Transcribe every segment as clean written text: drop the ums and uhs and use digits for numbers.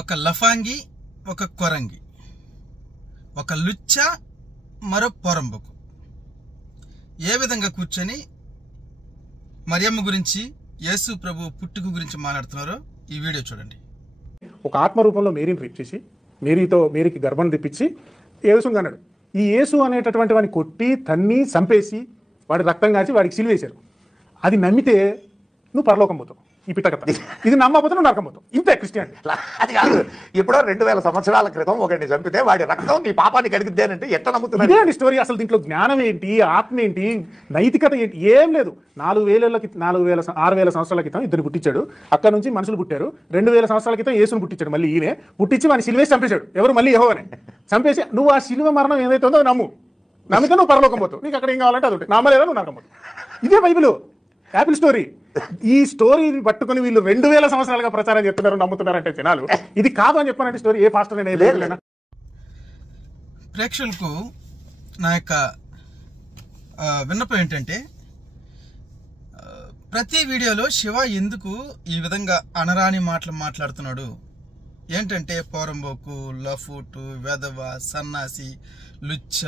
ఒక లఫాంగి, ఒక కొరంగి, ఒక లుచ్చ, మరో పొరంబొకు ఏ విధంగా కూర్చొని మరియమ్మ గురించి, యేసు ప్రభు పుట్టుక గురించి మాట్లాడుతున్నారో ఈ వీడియో చూడండి. ఒక ఆత్మ రూపంలో మేరీని రేప్ చేసి మేరీకి గర్భం తెప్పించి యేసుని అన్నాడు. ఈ యేసు అనేటటువంటి వాడిని కొట్టి తన్ని చంపేసి వాడి రక్తం కాచి వాడికి సిలువేశారు. అది నమ్మితే నువ్వు పరలోకం పోతావు. ఈ పిట్టకథ ఇది నమ్మకపోతే నువ్వు నరకం పోతావు. ఇంతే క్రిస్టియానిటీ. అది కాదు, ఎప్పుడో 2000 సంవత్సరాల క్రితం ఒకరిని చంపితే వాడి రక్తం నీ పాపాన్ని కడిగిద్దేనంటే ఎట్లా నమ్ముతున్నాడు? ఇదే అండి స్టోరీ. అసలు దీంట్లో జ్ఞానం ఏంటి, ఆత్మ ఏంటి, నైతికత ఏంటి, ఏం లేదు. 6,000 సంవత్సరాల క్రితం ఇద్దరు పుట్టించాడు. అక్కడ నుంచి మనుషులు పుట్టారు. 2000 సంవత్సరాల క్రితం యేసుని పుట్టించాడు. మళ్ళీ ఈయనే పుట్టించి వాడిని సిలువేసి చంపేశాడు. ఎవరు? మళ్ళీ యెహోవానే చంపేసి నువ్వు ఆ సిలువ మరణం ఏదైతే ఉందో నమ్మితే నువ్వు పరలోకం పోతావు. నీకు అక్కడ ఏం కావాలంటే అది ఉంటుంది. నమ్మలేదా నువ్వు నరకం పోతావు. ఇదే బైబిల్, యాపిల్ స్టోరీ. ఈ స్టోరీని పట్టుకుని వీళ్ళు 2000 సంవత్సరాలుగా ప్రచారం చేస్తున్నారు, నమ్ముతున్నారంటే జనాలు. ఇది కాదు అని చెప్పానంటే స్టోరీ ఏ పాస్టర్ అయినా. ప్రేక్షకులకు నా యొక్క విన్నపం ఏంటంటే, ప్రతి వీడియోలో శివ ఎందుకు ఈ విధంగా అనరాని మాటలు మాట్లాడుతున్నాడు, ఏంటంటే పోరంబోకు, లఫూటు, వెధవ, సన్నాసి, లుచ్చ,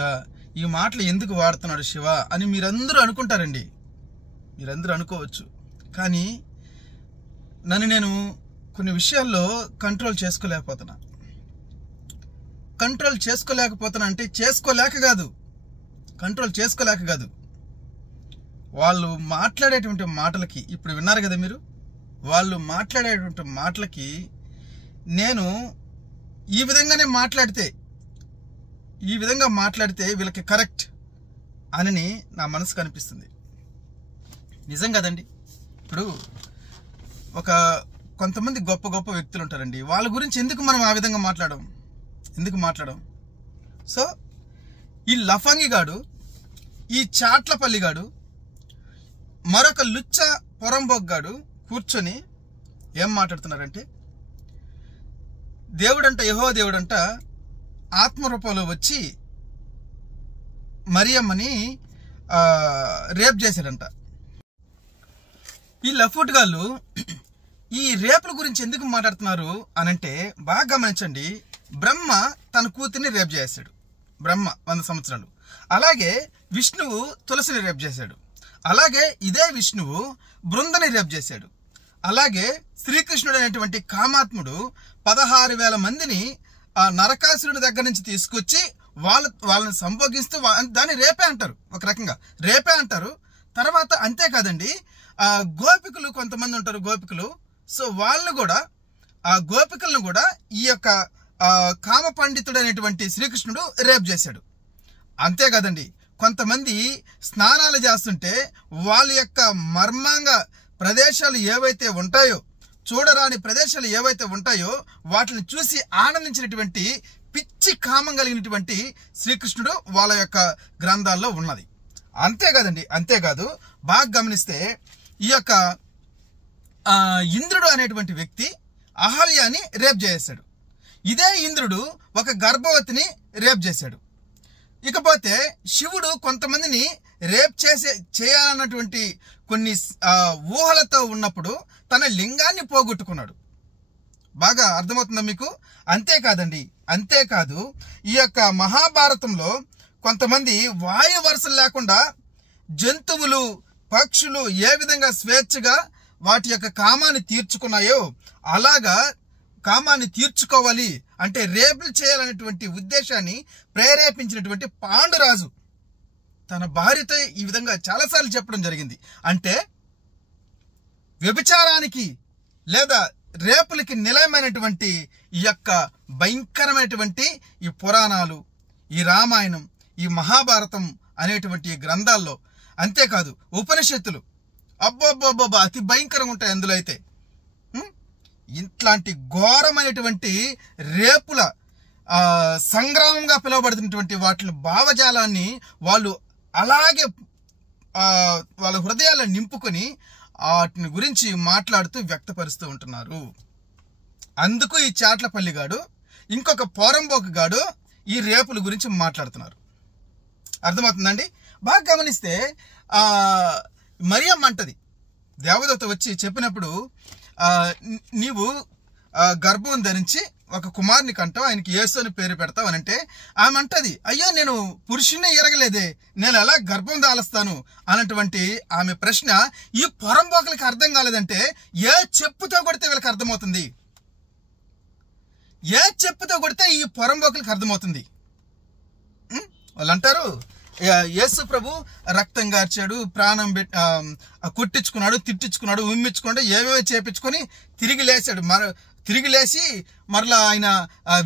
ఈ మాటలు ఎందుకు వాడుతున్నాడు శివ అని మీరందరూ అనుకుంటారండి. మీరందరూ అనుకోవచ్చు. కానీ నన్ను నేను కొన్ని విషయాల్లో కంట్రోల్ చేసుకోలేకపోతున్నా. అంటే కంట్రోల్ చేసుకోలేక కాదు. వాళ్ళు మాట్లాడేటువంటి మాటలకి, ఇప్పుడు విన్నారు కదా మీరు, వాళ్ళు మాట్లాడేటువంటి మాటలకి నేను ఈ విధంగా మాట్లాడితే వీళ్ళకి కరెక్ట్ అని నా మనసుకు అనిపిస్తుంది. నిజం కదండి. ఇప్పుడు కొంతమంది గొప్ప గొప్ప వ్యక్తులు ఉంటారండి, వాళ్ళ గురించి ఎందుకు మనం ఆ విధంగా మాట్లాడడం? సో ఈ లఫంగి గాడు, ఈ చాట్లపల్లి గాడు, మరొక లుచ్చ పొరంబోక్ గాడు కూర్చొని ఏం మాట్లాడుతున్నారంటే, దేవుడంట, యెహోవా దేవుడంట ఆత్మరూపంలో వచ్చి మరియమ్మని రేప్ చేశాడంట. ఈ లఫూట్ గాళ్ళు ఈ రేపుల గురించి ఎందుకు మాట్లాడుతున్నారు అనంటే, బాగా గమనించండి. బ్రహ్మ తన కూతుర్ని రేప్ చేశాడు. బ్రహ్మ 100 సంవత్సరాలు. అలాగే విష్ణువు తులసిని రేప్ చేశాడు. అలాగే ఇదే విష్ణువు బృందని రేప్ చేశాడు. అలాగే శ్రీకృష్ణుడు అనేటువంటి కామాత్ముడు 16,000 మందిని ఆ నరకాసురుడి దగ్గర నుంచి తీసుకొచ్చి వాళ్ళని సంభోగిస్తూ దాన్ని రేపే అంటారు. ఒక రకంగా రేపే అంటారు. తర్వాత అంతేకాదండి, గోపికలు కొంతమంది ఉంటారు, గోపికలు. సో వాళ్ళని కూడా, ఆ గోపికలను కూడా ఈ యొక్క కామ పండితుడు అనేటువంటి శ్రీకృష్ణుడు రేప్ చేశాడు. అంతేకాదండి, కొంతమంది స్నానాలు చేస్తుంటే వాళ్ళ యొక్క మర్మాంగ ప్రదేశాలు ఏవైతే ఉంటాయో, చూడరాని ప్రదేశాలు ఏవైతే ఉంటాయో వాటిని చూసి ఆనందించినటువంటి పిచ్చి కామం కలిగినటువంటి శ్రీకృష్ణుడు వాళ్ళ యొక్క గ్రంథాల్లో ఉన్నది. అంతేకాదు, బాగా గమనిస్తే ఈ యొక్క ఇంద్రుడు అనేటువంటి వ్యక్తి అహల్యాని రేప్ చేశాడు. ఇదే ఇంద్రుడు ఒక గర్భవతిని రేప్ చేశాడు. ఇకపోతే శివుడు కొంతమందిని రేప్ చేయాలన్నటువంటి కొన్ని ఊహలతో ఉన్నప్పుడు తన లింగాన్ని పోగొట్టుకున్నాడు. బాగా అర్థమవుతుందా మీకు? అంతేకాదు, ఈ యొక్క మహాభారతంలో కొంతమంది వాయు వరుసలు లేకుండా జంతువులు, పక్షులు ఏ విధంగా స్వేచ్ఛగా వాటి యొక్క కామాన్ని తీర్చుకున్నాయో, అలాగా కామాన్ని తీర్చుకోవాలి అంటే రేపులు చేయాలనేటువంటి ఉద్దేశాన్ని ప్రేరేపించినటువంటి పాండురాజు తన భార్యతో ఈ విధంగా చాలాసార్లు చెప్పడం జరిగింది. అంటే వ్యభిచారానికి లేదా రేపులకి నిలయమైనటువంటి ఈ యొక్క భయంకరమైనటువంటి ఈ పురాణాలు, ఈ రామాయణం, ఈ మహాభారతం అనేటువంటి గ్రంథాల్లో, అంతేకాదు ఉపనిషత్తులు, అబ్బబ్బబ్బబ్బా అతి భయంకరంగా ఉంటాయి. అందులో అయితే ఇట్లాంటి ఘోరమైనటువంటి రేపుల సంగ్రామంగా పిలువబడుతున్నటువంటి వాటి భావజాలాన్ని వాళ్ళు అలాగే వాళ్ళ హృదయాలను నింపుకొని వాటిని గురించి మాట్లాడుతూ వ్యక్తపరుస్తూ ఉంటున్నారు. అందుకు ఈ చాట్లపల్లి గాడు, ఇంకొక పోరంబోకు గాడు ఈ రేపుల గురించి మాట్లాడుతున్నారు. అర్థమవుతుందండి? బాగా గమనిస్తే మరియమ్మ అంటది, దేవదూత వచ్చి చెప్పినప్పుడు నీవు గర్భం ధరించి ఒక కుమారుని కంటావు, ఆయనకి యేసు అని పేరు పెడతావు అని అంటే ఆమె అంటది, అయ్యో నేను పురుషుణ్ణి ఎరగలేదే, నేను ఎలా గర్భం దాలుస్తాను అన్నటువంటి ఆమె ప్రశ్న ఈ పొరంబోకులకి అర్థం కాలేదంటే ఏ చెప్పుతో కొడితే వీళ్ళకి అర్థమవుతుంది? ఏ చెప్పుతో కొడితే ఈ పొరంబోకులకి అర్థమవుతుంది? వాళ్ళు అంటారు యేసు ప్రభు రక్తం గార్చాడు, ప్రాణం కొట్టించుకున్నాడు, తిట్టించుకున్నాడు, ఉమ్మించుకున్నాడు, ఏవేవో చేపించుకొని తిరిగి లేచి మరలా ఆయన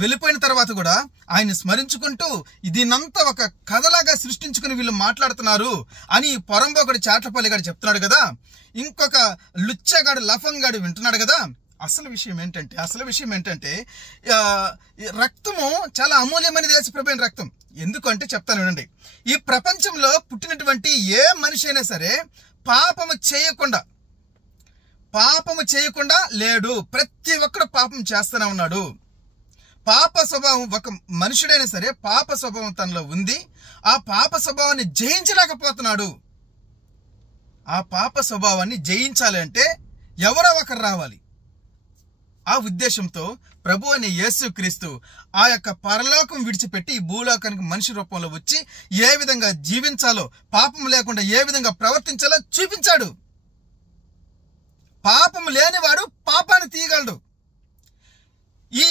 వెళ్ళిపోయిన తర్వాత కూడా ఆయన స్మరించుకుంటూ దీనంతా ఒక కథలాగా సృష్టించుకుని వీళ్ళు మాట్లాడుతున్నారు అని పొరంబోకుడు చాట్లపల్లి గారు చెప్తున్నాడు కదా. ఇంకొక లుచ్చగాడు లఫంగాడు వింటున్నాడు కదా. అసలు విషయం ఏంటంటే రక్తము చాలా అమూల్యమైనది, యేసుప్రభువైన రక్తం. ఎందుకంటే చెప్తాను వినండి. ఈ ప్రపంచంలో పుట్టినటువంటి ఏ మనిషి అయినా సరే పాపము చేయకుండా లేడు. ప్రతి ఒక్కడు పాపం చేస్తూనే ఉన్నాడు. పాప స్వభావం ఒక మనుషుడైనా సరే పాప స్వభావం తనలో ఉంది. ఆ పాప స్వభావాన్ని జయించలేకపోతున్నాడు. ఆ పాప స్వభావాన్ని జయించాలి అంటే ఎవరో ఒకరు రావాలి. ఆ ఉద్దేశంతో ప్రభు అనే యేసుక్రీస్తు ఆ యొక్క పరలోకం విడిచిపెట్టి ఈ భూలోకానికి మనిషి రూపంలో వచ్చి ఏ విధంగా జీవించాలో, పాపం లేకుండా ఏ విధంగా ప్రవర్తించాలో చూపించాడు. పాపం లేనివాడు పాపాన్ని తీయగలడు. ఈ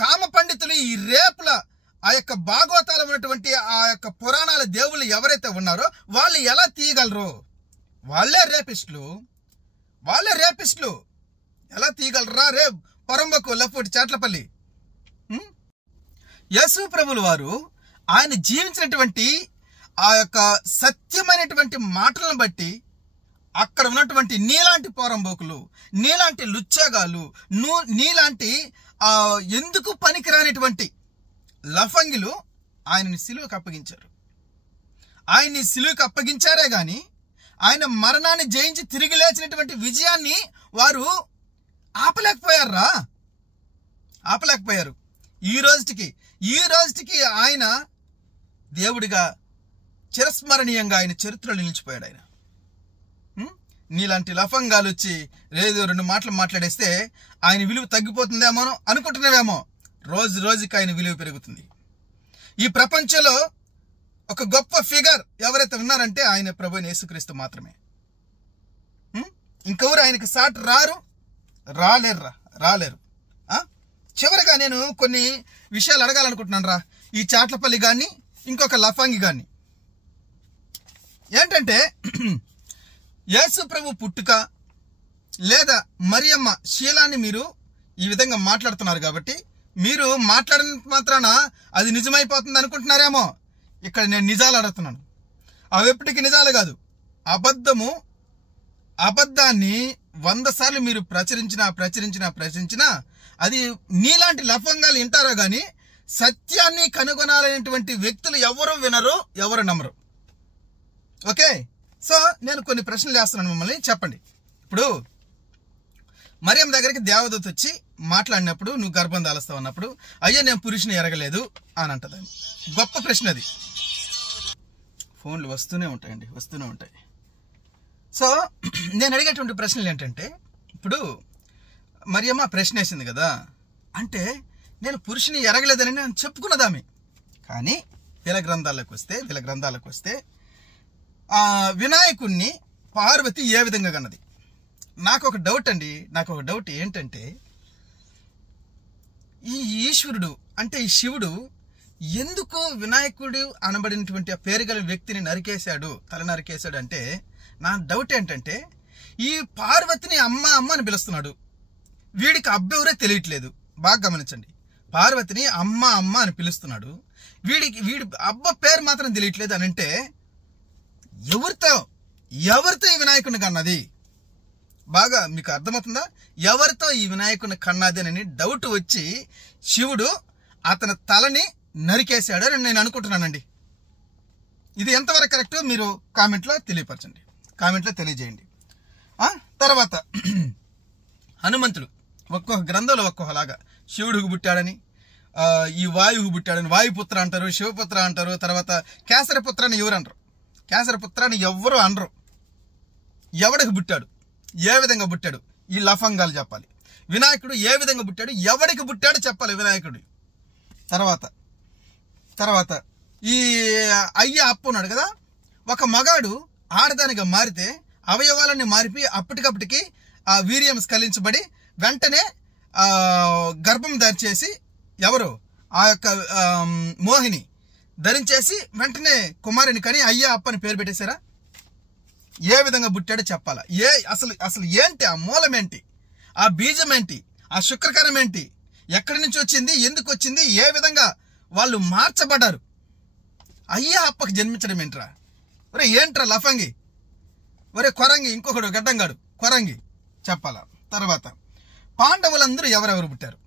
కామ పండితులు, ఈ రేపుల ఆ యొక్క భాగవతాలు ఉన్నటువంటి ఆ యొక్క పురాణాల దేవుళ్ళు ఎవరైతే ఉన్నారో వాళ్ళు ఎలా తీయగలరు? వాళ్ళే రేపిస్టులు. ఎలా తీయగలరా? రే పొరంబోకు లఫోటి చాట్లపల్లి. యేసు ప్రభుల వారు ఆయన జీవించినటువంటి ఆ యొక్క సత్యమైనటువంటి మాటలను బట్టి అక్కడ ఉన్నటువంటి నీలాంటి పొరంబోకులు, నీలాంటి లుచ్చగాలు, నీలాంటి ఎందుకు పనికిరానిటువంటి లఫంగిలు ఆయనని సిలువకు అప్పగించారు. ఆయన్ని సిలువకు అప్పగించారే గాని ఆయన మరణాన్ని జయించి తిరిగి లేచినటువంటి విజయాన్ని వారు ఆపలేకపోయారు. ఈ రోజుకి ఆయన దేవుడిగా చిరస్మరణీయంగా ఆయన చరిత్రలో నిలిచిపోయాడు. ఆయన నీలాంటి లఫంగాలు వచ్చి లేదు 2 మాటలు మాట్లాడేస్తే ఆయన విలువ తగ్గిపోతుందేమో అనుకుంటున్నావేమో. రోజుకి ఆయన విలువ పెరుగుతుంది. ఈ ప్రపంచంలో ఒక గొప్ప ఫిగర్ ఎవరైతే ఉన్నారంటే ఆయన ప్రభువైన యేసుక్రీస్తు మాత్రమే. ఇంకెవరు ఆయనకి సాటి రాలేరు. చివరిగా నేను కొన్ని విషయాలు అడగాలనుకుంటున్నాను రా ఈ చాట్లపల్లి గాని ఇంకొక లఫంగి గాని. ఏంటంటే యేసు ప్రభు పుట్టుక లేదా మరియమ్మ శీలాన్ని మీరు ఈ విధంగా మాట్లాడుతున్నారు కాబట్టి మీరు మాట్లాడిన మాత్రాన అది నిజమైపోతుంది అనుకుంటున్నారేమో. ఇక్కడ నేను నిజాలు అడుగుతున్నాను. అవి ఎప్పటికీ నిజాలు కాదు. అబద్ధాన్ని 100 సార్లు మీరు ప్రచురించినా అది నీలాంటి లఫంగాలు వింటారో గాని సత్యాన్ని కనుగొనాలనేటువంటి వ్యక్తులు ఎవరు వినరు, ఎవరు నమ్మరు. ఓకే, సో నేను కొన్ని ప్రశ్నలు వేస్తున్నాను మిమ్మల్ని, చెప్పండి. ఇప్పుడు మరియమ్మ దగ్గరికి దేవదూత వచ్చి మాట్లాడినప్పుడు నువ్వు గర్భం దాలుస్తావు అన్నప్పుడు అయ్యో నేను పురుషుని ఎరగలేదు అని అంటది. గొప్ప ప్రశ్న అది. ఫోన్లు వస్తూనే ఉంటాయి. సో నేను అడిగేటువంటి ప్రశ్నలు ఏంటంటే, ఇప్పుడు మరియమ్మ ప్రశ్న వేసింది కదా, అంటే నేను పురుషుని ఎరగలేదని నేను చెప్పుకున్నదామె. కానీ వీళ్ళ గ్రంథాలకు వస్తే వినాయకుణ్ణి పార్వతి ఏ విధంగా కన్నది? నాకు ఒక డౌట్ ఏంటంటే, ఈ ఈశ్వరుడు అంటే ఈ శివుడు ఎందుకు వినాయకుడు అనబడినటువంటి ఆ పేరు గల వ్యక్తిని తల నరికేశాడు అంటే నా డౌట్ ఏంటంటే, ఈ పార్వతిని అమ్మ అని పిలుస్తున్నాడు. వీడికి అబ్బెవరో తెలియట్లేదు. బాగా గమనించండి. పార్వతిని అమ్మ అని పిలుస్తున్నాడు. వీడి అబ్బ పేరు మాత్రం తెలియట్లేదు అని అంటే ఎవరితో ఈ వినాయకుడిని కన్నది? బాగా మీకు అర్థమవుతుందా? ఎవరితో ఈ వినాయకుడిని కన్నది అని డౌట్ వచ్చి శివుడు అతని తలని నరికేశాడు అని నేను అనుకుంటున్నానండి. ఇది ఎంతవరకు కరెక్ట్ మీరు కామెంట్లో తెలియజేయండి. తర్వాత హనుమంతుడు ఒక్కొక్క గ్రంథంలో ఒక్కొక్కలాగా శివుడికి పుట్టాడని, ఈ వాయువుకు పుట్టాడని వాయుపుత్ర అంటారు, శివపుత్ర అంటారు. తర్వాత కేసరపుత్ర అని ఎవరు అనరు. కేసరపుత్ర అని ఎవ్వరు అనరు. ఎవడికి పుట్టాడు, ఏ విధంగా పుట్టాడు, ఈ లఫంగాలు చెప్పాలి. వినాయకుడు ఏ విధంగా పుట్టాడు, ఎవరికి పుట్టాడు చెప్పాలి వినాయకుడు. తర్వాత ఈ అయ్య అప్పు ఉన్నాడు కదా, ఒక మగాడు ఆడదానిగా మారితే అవయవాలన్నీ మారిపి అప్పటికప్పటికి ఆ వీర్యం స్ఖలించబడి వెంటనే గర్భం ధరిచేసి ఎవరు ఆ యొక్క మోహిని ధరించేసి వెంటనే కుమారుని కని అయ్య అప్పని పేరు పెట్టేశారా? ఏ విధంగా పుట్టాడో చెప్పాలా. అసలు ఏంటి ఆ మూలం ఏంటి, ఆ బీజం ఏంటి, ఆ శుక్రకరం ఏంటి, ఎక్కడి నుంచి వచ్చింది, ఎందుకు వచ్చింది, ఏ విధంగా వాళ్ళు మార్చబడ్డారు? అయ్యా అప్పకి జన్మించడం ఏంట్రా? ఒరే ఏంట్రా లఫంగి, ఒరే కొరంగి, ఇంకొకడు గడ్డంగాడు కొరంగి చెప్పాలా. తర్వాత పాండవులందరూ ఎవరెవరు పుట్టారు,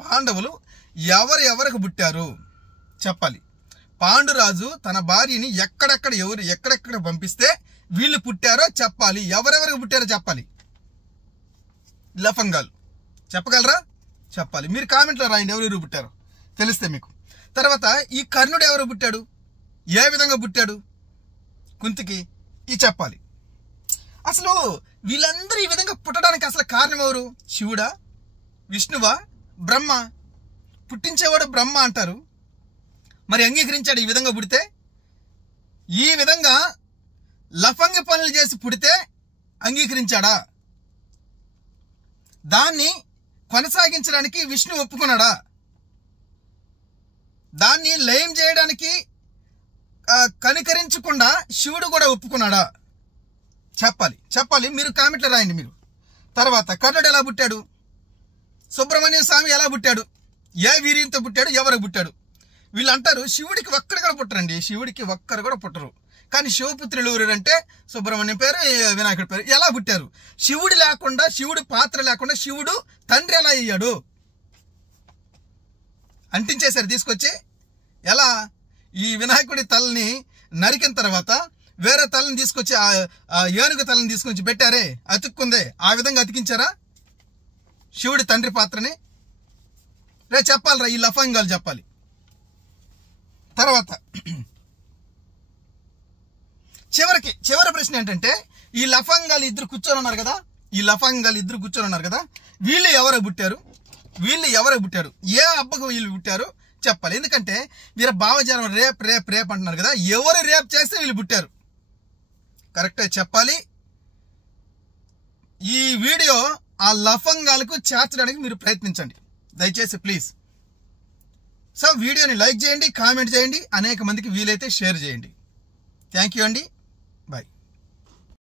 పాండవులు ఎవరెవరికి పుట్టారు చెప్పాలి. పాండురాజు తన భార్యని ఎక్కడెక్కడ పంపిస్తే వీళ్ళు పుట్టారో చెప్పాలి. ఎవరెవరికి పుట్టారో చెప్పాలి. లఫంగాలు చెప్పగలరా? చెప్పాలి. మీరు కామెంట్లో రాయండి ఎవరెవరు పుట్టారో తెలిస్తే మీకు. తర్వాత ఈ కర్ణుడు ఎవరు పుట్టాడు, ఏ విధంగా పుట్టాడు కుంతికి, ఇది చెప్పాలి. అసలు వీళ్ళందరూ ఈ విధంగా పుట్టడానికి అసలు కారణం ఎవరు? శివుడా, విష్ణువా, బ్రహ్మ? పుట్టించేవాడు బ్రహ్మ అంటారు, మరి అంగీకరించాడు ఈ విధంగా పుడితే? ఈ విధంగా లఫంగి పనులు చేసి పుడితే అంగీకరించాడా? దాన్ని కొనసాగించడానికి విష్ణు ఒప్పుకున్నాడా? దాన్ని లయం చేయడానికి కనికరించకుండా శివుడు కూడా ఒప్పుకున్నాడా? చెప్పాలి. మీరు కామెంట్లో రాయండి మీరు. తర్వాత కర్ణుడు ఎలా పుట్టాడు, సుబ్రహ్మణ్య స్వామి ఎలా పుట్టాడు, ఏ వీర్యంతో పుట్టాడు, ఎవరికి పుట్టాడు? వీళ్ళు అంటారు శివుడికి ఒక్కరు కూడా పుట్టరండి, శివుడికి ఒక్కరు కూడా పుట్టరు. కానీ శివపుత్రులు ఎవరంటే సుబ్రహ్మణ్యం పేరు, వినాయకుడి పేరు. ఎలా పుట్టారు? శివుడు లేకుండా, శివుడి పాత్ర లేకుండా శివుడు తండ్రి ఎలా అయ్యాడు? అంటించేశారు తీసుకొచ్చి. ఎలా? ఈ వినాయకుడి తలని నరికిన తర్వాత వేరే తలని తీసుకొచ్చి ఆ ఏనుగు తలని తీసుకొచ్చి పెట్టారే, అతుక్కుందే, ఆ విధంగా అతికించారా శివుడి తండ్రి పాత్రని? రే చెప్పాలరా, ఈ లఫంగాలు చెప్పాలి. తర్వాత చివరి ప్రశ్న ఏంటంటే, ఈ లఫంగాలు ఇద్దరు కూర్చొని ఉన్నారు కదా, వీళ్ళు ఎవరు పుట్టారు, ఏ అబ్బకు వీళ్ళు పుట్టారు చెప్పాలి. ఎందుకంటే వీళ్ళ భావజాలం రేప్ అంటున్నారు కదా, ఎవరు రేప్ చేస్తే వీళ్ళు పుట్టారు కరెక్ట్గా చెప్పాలి. ఈ వీడియో ఆ లఫంగాలకు చేర్చడానికి మీరు ప్రయత్నించండి దయచేసి ప్లీజ్. సో వీడియోని లైక్ చేయండి, కామెంట్ చేయండి, అనేక మందికి వీలైతే షేర్ చేయండి. థ్యాంక్ యూ అండి.